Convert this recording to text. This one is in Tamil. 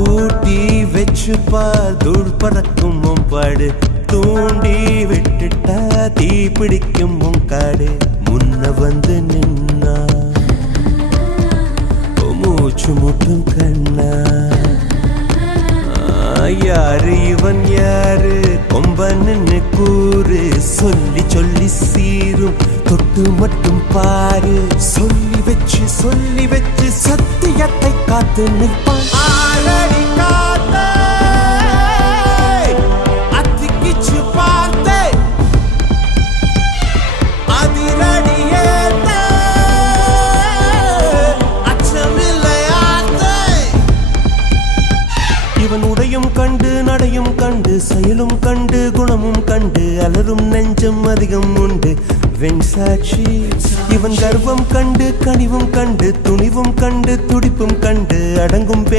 பூட்டி வச்சு பார் தூள் பறக்கும் பாடு தூண்டி விட்டுட்டா தீ பிடிக்கும் காடு முன்ன வந்து நின்னா மூச்சு முட்டும் கண்ணா யாரு இவன் யாரு கொம்பன்னு கூறு சொல்லி சொல்லி சீரும் தொட்டு மட்டும் பாரு சொல்லி வச்சு சத்தியத்தை காத்து நிற்பான் ஆளடி காத்தே அத்திக்கிச்சு பார்த்தே அதிரடியேத்தே அச்சமில்லையாத்தே இவன் உடையும் கண்டு நடையும் கண்டு செயலும் கண்டு குணமும் கண்டு அலரும் நெஞ்சம் அதிகம் உண்டு வெண்சாட்சி இவன் கர்வம் கண்டு கனிவும் கண்டு துணிவும் கண்டு துடிப்பும் கண்டு அடங்கும்